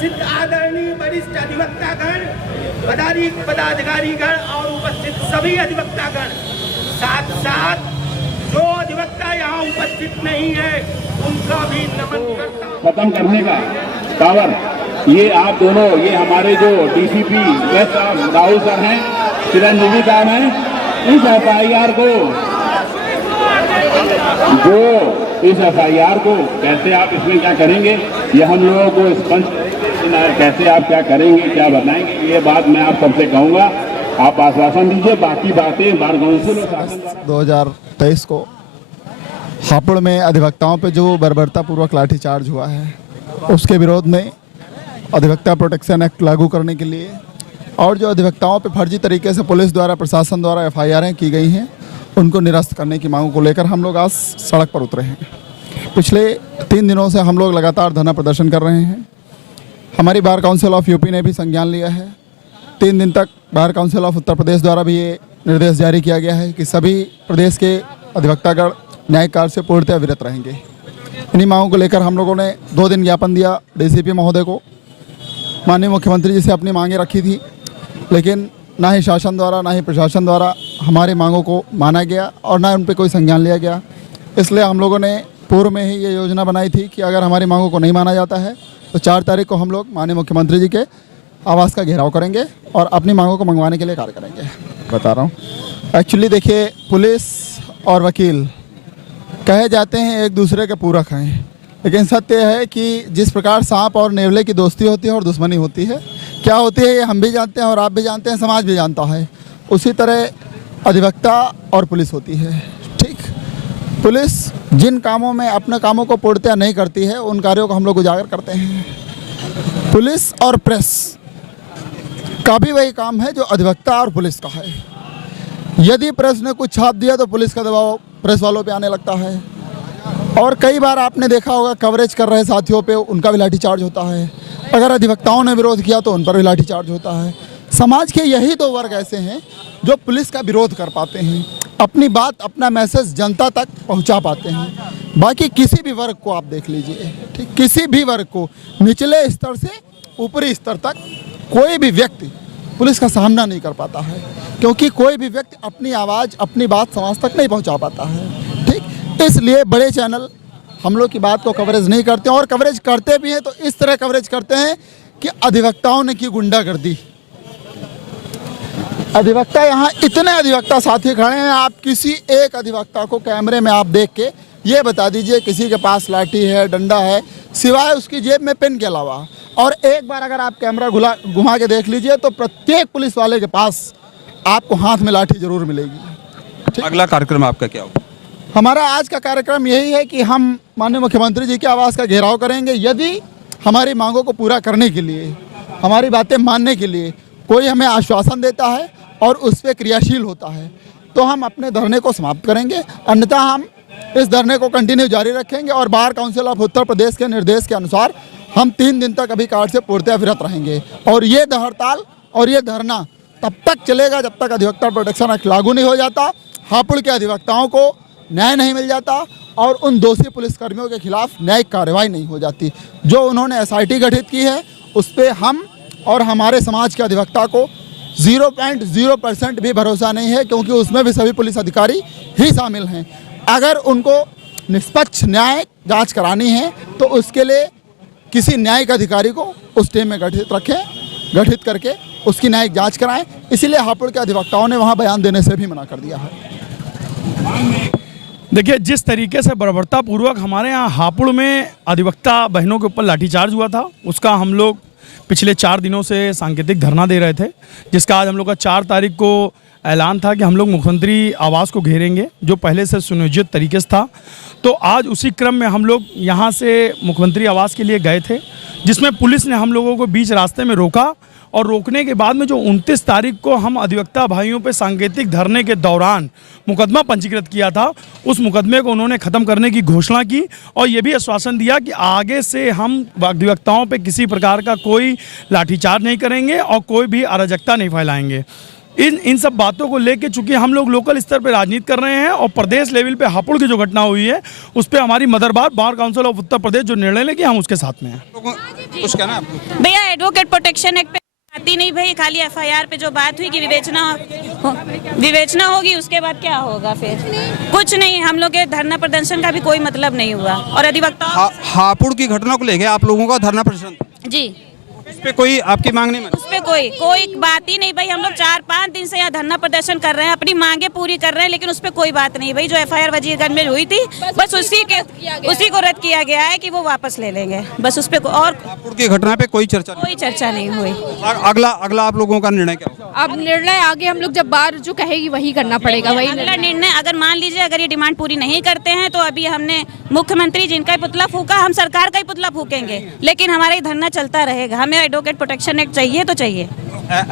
उपस्थित आदरणीय वरिष्ठ अधिवक्तागण, पदाधिकारीगण और उपस्थित सभी अधिवक्तागण, साथ साथ जो अधिवक्ता यहाँ उपस्थित नहीं है उनका भी नमन करता हूं। खत्म करने का पावर ये आप दोनों, ये हमारे जो डीसीपी राहुल सर हैं, चिरंजीवी साहब हैं, इस एफआईआर को कैसे आप इसमें क्या करेंगे, ये हम लोगों को स्पष्ट कैसे आप क्या करेंगे, क्या बताएंगे, ये बात मैं आप सबसे कहूँगा। आप आश्वासन दीजिए, बाकी बातें बार काउंसिल और शासन 2023 को हापुड़ में अधिवक्ताओं पे जो बर्बरतापूर्वक लाठीचार्ज हुआ है, उसके विरोध में अधिवक्ता प्रोटेक्शन एक्ट लागू करने के लिए और जो अधिवक्ताओं पे फर्जी तरीके से पुलिस द्वारा, प्रशासन द्वारा एफआईआरें की गई हैं, उनको निरस्त करने की मांगों को लेकर हम लोग आज सड़क पर उतरे हैं। पिछले 3 दिनों से हम लोग लगातार धरना प्रदर्शन कर रहे हैं। हमारी बार काउंसिल ऑफ यूपी ने भी संज्ञान लिया है। 3 दिन तक bar council of Uttar Pradesh द्वारा भी ये निर्देश जारी किया गया है कि सभी प्रदेश के अधिवक्तागण न्यायिक कार्य से पूर्णतः विरत रहेंगे। इन्हीं मांगों को लेकर हम लोगों ने 2 दिन ज्ञापन दिया डीसीपी महोदय को। माननीय मुख्यमंत्री जी से अपनी मांगें रखी थी, लेकिन ना ही शासन द्वारा ना ही प्रशासन द्वारा हमारी मांगों को माना गया और ना उन पर कोई संज्ञान लिया गया। इसलिए हम लोगों ने पूर्व में ही ये योजना बनाई थी कि अगर हमारी मांगों को नहीं माना जाता है तो 4 तारीख को हम लोग माननीय मुख्यमंत्री जी के आवास का घेराव करेंगे और अपनी मांगों को मंगवाने के लिए कार्य करेंगे। बता रहा हूँ, एक्चुअली देखिए, पुलिस और वकील कहे जाते हैं एक दूसरे के पूरक हैं, लेकिन सत्य है कि जिस प्रकार सांप और नेवले की दोस्ती होती है और दुश्मनी होती है, क्या होती है ये हम भी जानते हैं और आप भी जानते हैं, समाज भी जानता है। उसी तरह अधिवक्ता और पुलिस होती है। ठीक, पुलिस जिन कामों में अपने कामों को पूर्णतः नहीं करती है, उन कार्यों को हम लोग उजागर करते हैं। पुलिस और प्रेस का भी वही काम है जो अधिवक्ता और पुलिस का है। यदि प्रेस ने कुछ छाप दिया तो पुलिस का दबाव प्रेस वालों पे आने लगता है, और कई बार आपने देखा होगा कवरेज कर रहे साथियों पे उनका भी लाठीचार्ज होता है। अगर अधिवक्ताओं ने विरोध किया तो उन पर भी लाठीचार्ज होता है। समाज के यही 2 वर्ग ऐसे हैं जो पुलिस का विरोध कर पाते हैं, अपनी बात, अपना मैसेज जनता तक पहुंचा पाते हैं। बाकी किसी भी वर्ग को आप देख लीजिए, ठीक, किसी भी वर्ग को, निचले स्तर से ऊपरी स्तर तक, कोई भी व्यक्ति पुलिस का सामना नहीं कर पाता है, क्योंकि कोई भी व्यक्ति अपनी आवाज़, अपनी बात समाज तक नहीं पहुंचा पाता है। ठीक, इसलिए बड़े चैनल हम लोग की बात को कवरेज नहीं करते, और कवरेज करते भी हैं तो इस तरह कवरेज करते हैं कि अधिवक्ताओं ने की गुंडागर्दी। अधिवक्ता, यहाँ इतने अधिवक्ता साथी खड़े हैं, आप किसी एक अधिवक्ता को कैमरे में आप देख के ये बता दीजिए किसी के पास लाठी है, डंडा है, सिवाय उसकी जेब में पेन के अलावा। और एक बार अगर आप कैमरा घुमा के देख लीजिए तो प्रत्येक पुलिस वाले के पास आपको हाथ में लाठी जरूर मिलेगी। अगला कार्यक्रम आपका क्या होगा? हमारा आज का कार्यक्रम यही है कि हम माननीय मुख्यमंत्री जी के आवास का घेराव करेंगे। यदि हमारी मांगों को पूरा करने के लिए, हमारी बातें मानने के लिए कोई हमें आश्वासन देता है और उस पर क्रियाशील होता है तो हम अपने धरने को समाप्त करेंगे, अन्यथा हम इस धरने को कंटिन्यू जारी रखेंगे। और bar council of Uttar Pradesh के निर्देश के अनुसार हम 3 दिन तक अभी कार्य से पूर्णतः विरत रहेंगे। और ये हड़ताल और ये धरना तब तक चलेगा जब तक अधिवक्ता प्रोटेक्शन एक्ट लागू नहीं हो जाता, हापुड़ के अधिवक्ताओं को न्याय नहीं मिल जाता और उन दोषी पुलिसकर्मियों के खिलाफ न्यायिक कार्रवाई नहीं हो जाती। जो उन्होंने एसआईटी गठित की है उस पर हम और हमारे समाज के अधिवक्ता को 0.0% भी भरोसा नहीं है, क्योंकि उसमें भी सभी पुलिस अधिकारी ही शामिल हैं। अगर उनको निष्पक्ष न्याय जांच करानी है तो उसके लिए किसी न्यायिक अधिकारी को उस टीम में गठित करके उसकी न्यायिक जांच कराएं। इसीलिए हापुड़ के अधिवक्ताओं ने वहां बयान देने से भी मना कर दिया है। देखिए, जिस तरीके से बर्बरतापूर्वक हमारे यहाँ हापुड़ में अधिवक्ता बहनों के ऊपर लाठीचार्ज हुआ था, उसका हम लोग पिछले 4 दिनों से सांकेतिक धरना दे रहे थे, जिसका आज हम लोग का 4 तारीख को ऐलान था कि हम लोग मुख्यमंत्री आवास को घेरेंगे, जो पहले से सुनियोजित तरीके से था। तो आज उसी क्रम में हम लोग यहाँ से मुख्यमंत्री आवास के लिए गए थे, जिसमें पुलिस ने हम लोगों को बीच रास्ते में रोका, और रोकने के बाद में जो 29 तारीख को हम अधिवक्ता भाइयों पे सांकेतिक धरने के दौरान मुकदमा पंजीकृत किया था, उस मुकदमे को उन्होंने ख़त्म करने की घोषणा की और ये भी आश्वासन दिया कि आगे से हम अधिवक्ताओं पे किसी प्रकार का कोई लाठीचार्ज नहीं करेंगे और कोई भी अराजकता नहीं फैलाएंगे। इन सब बातों को लेके चूंकि हम लोग लोकल स्तर पे राजनीति कर रहे हैं और प्रदेश लेवल पे हापुड़ की जो घटना हुई है उस पे हमारी mother bar council of Uttar Pradesh जो निर्णय लेगी हम उसके साथ में हैं। कुछ कहना है आपको? भैया एडवोकेट प्रोटेक्शन एक्ट पे आती नहीं भाई, खाली एफआईआर पे जो बात हुई कि विवेचना होगी, उसके बाद क्या होगा फिर? कुछ नहीं, हम लोग के धरना प्रदर्शन का भी कोई मतलब नहीं हुआ। और अधिवक्ता हापुड़ की घटना को लेके आप लोगों का धरना प्रदर्शन था, जी, उस पे कोई आपकी मांग नहीं मानी? उस पे कोई बात ही नहीं भाई। हम लोग 4-5 दिन से यहाँ धरना प्रदर्शन कर रहे हैं, अपनी मांगे पूरी कर रहे हैं, लेकिन उस पे कोई बात नहीं भाई। जो एफआईआर वजीरगंज में हुई थी बस उसी को रद्द किया गया है कि वो वापस ले लेंगे, बस उस पे और हापुड़ की घटना पे कोई चर्चा नहीं हुई। अगला आप लोगों का निर्णय क्या होगा? अब निर्णय आगे हम लोग जब बार जो कहेगी वही करना पड़ेगा, वही अगला निर्णय अगर मान लीजिए अगर ये डिमांड पूरी नहीं करते हैं तो अभी हमने मुख्यमंत्री जिनका ही पुतला फूका, हम सरकार का ही पुतला फूकेंगे, लेकिन हमारा ये धरना चलता रहेगा। हमें एडवोकेट प्रोटेक्शन एक्ट चाहिए तो चाहिए।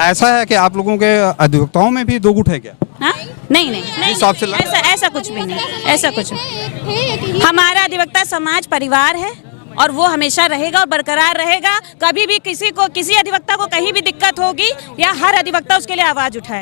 ऐसा है कि आप लोगों के अधिवक्ताओं में भी दो गुट है क्या? हाँ? नहीं हिसाब से ऐसा कुछ भी नहीं, ऐसा कुछ नहीं। हमारा अधिवक्ता समाज परिवार है और वो हमेशा रहेगा और बरकरार रहेगा। कभी भी किसी अधिवक्ता को कहीं भी दिक्कत होगी या हर अधिवक्ता उसके लिए आवाज उठाए।